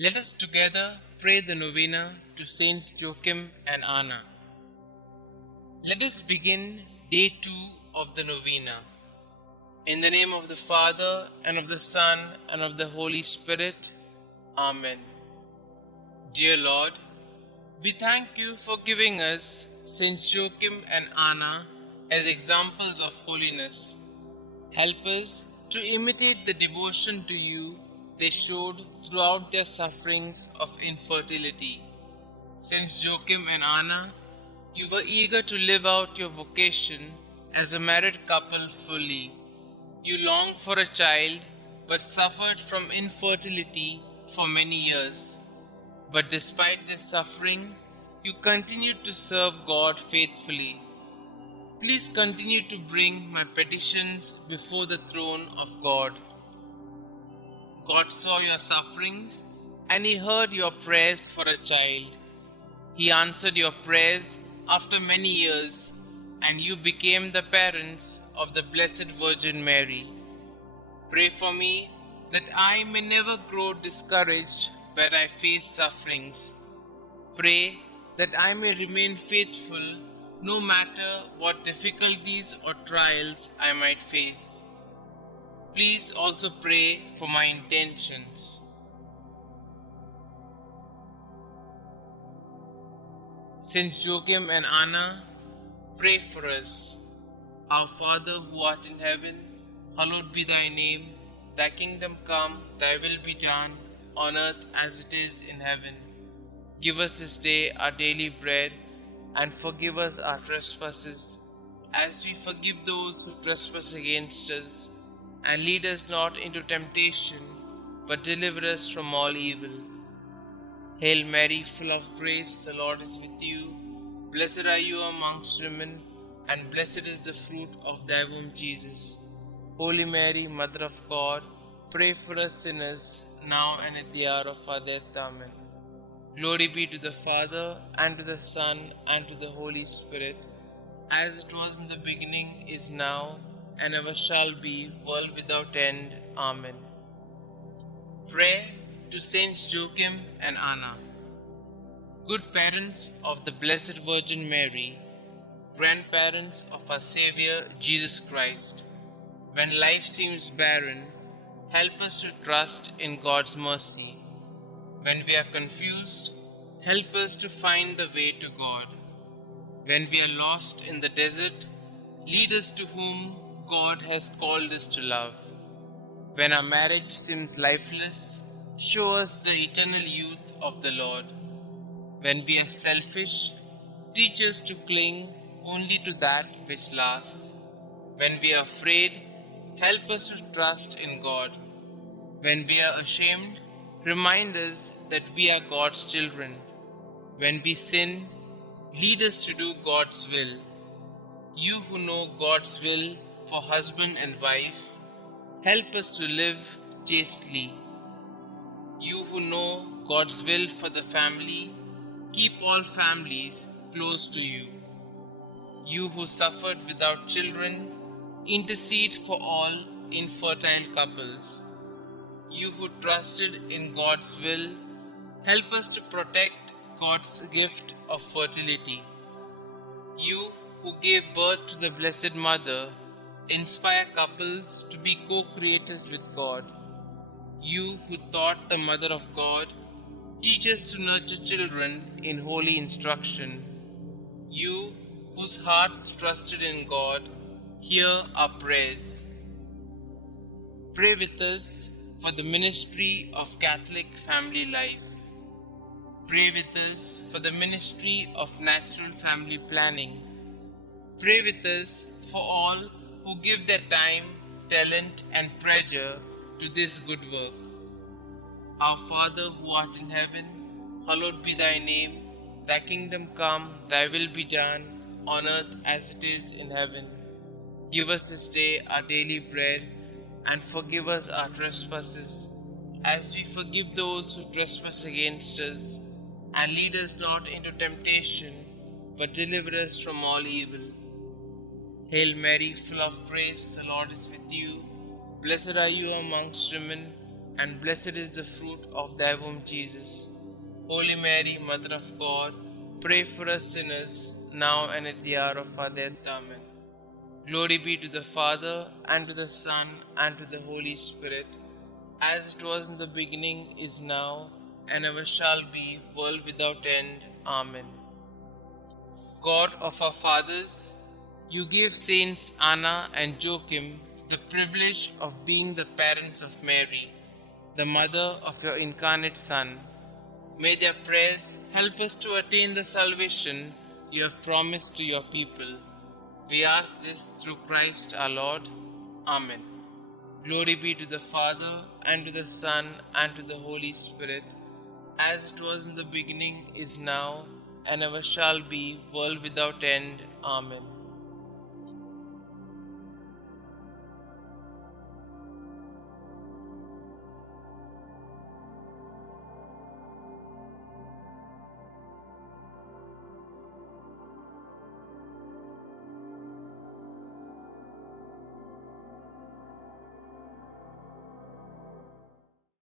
Let us together pray the Novena to Saints Joachim and Anna. Let us begin day 2 of the Novena. In the name of the Father, and of the Son, and of the Holy Spirit. Amen. Dear Lord, we thank you for giving us Saints Joachim and Anna as examples of holiness. Help us to imitate the devotion to you they showed throughout their sufferings of infertility. Saints Joachim and Anna, you were eager to live out your vocation as a married couple fully. You longed for a child but suffered from infertility for many years. But despite this suffering, you continued to serve God faithfully. Please continue to bring my petitions before the throne of God. God saw your sufferings and He heard your prayers for a child. He answered your prayers after many years, and you became the parents of the Blessed Virgin Mary. Pray for me that I may never grow discouraged where I face sufferings. Pray that I may remain faithful no matter what difficulties or trials I might face. Please also pray for my intentions. Saints Joachim and Anna, pray for us. Our Father who art in heaven, hallowed be thy name. Thy kingdom come, thy will be done, on earth as it is in heaven. Give us this day our daily bread, and forgive us our trespasses, as we forgive those who trespass against us. And lead us not into temptation, but deliver us from all evil. Hail Mary, full of grace, the Lord is with you. Blessed are you amongst women, and blessed is the fruit of thy womb, Jesus. Holy Mary, Mother of God, pray for us sinners, now and at the hour of our death. Amen. Glory be to the Father, and to the Son, and to the Holy Spirit, as it was in the beginning, is now, and ever shall be, world without end. Amen. Prayer to Saints Joachim and Anna. Good parents of the Blessed Virgin Mary, grandparents of our Xavier, Jesus Christ, when life seems barren, help us to trust in God's mercy. When we are confused, help us to find the way to God. When we are lost in the desert, lead us to whom God has called us to love. When our marriage seems lifeless, show us the eternal youth of the Lord. When we are selfish, teach us to cling only to that which lasts. When we are afraid, help us to trust in God. When we are ashamed, remind us that we are God's children. When we sin, lead us to do God's will. You who know God's will for husband and wife, help us to live chastely. You who know God's will for the family, keep all families close to you. You who suffered without children, intercede for all infertile couples. You who trusted in God's will, help us to protect God's gift of fertility. You who gave birth to the Blessed Mother, inspire couples to be co-creators with God. You who taught the Mother of God, teach us to nurture children in holy instruction. You whose hearts trusted in God, hear our prayers. Pray with us for the ministry of Catholic family life. Pray with us for the ministry of natural family planning. Pray with us for all who give their time, talent, and treasure to this good work. Our Father who art in heaven, hallowed be thy name. Thy kingdom come, thy will be done, on earth as it is in heaven. Give us this day our daily bread, and forgive us our trespasses, as we forgive those who trespass against us. And lead us not into temptation, but deliver us from all evil. Hail Mary, full of grace, the Lord is with you. Blessed are you amongst women, and blessed is the fruit of thy womb, Jesus. Holy Mary, Mother of God, pray for us sinners, now and at the hour of our death. Amen. Glory be to the Father, and to the Son, and to the Holy Spirit, as it was in the beginning, is now, and ever shall be, world without end. Amen. God of our fathers, you gave Saints Anna and Joachim the privilege of being the parents of Mary, the mother of your incarnate Son. May their prayers help us to attain the salvation you have promised to your people. We ask this through Christ our Lord. Amen. Glory be to the Father, and to the Son, and to the Holy Spirit, as it was in the beginning, is now, and ever shall be, world without end. Amen.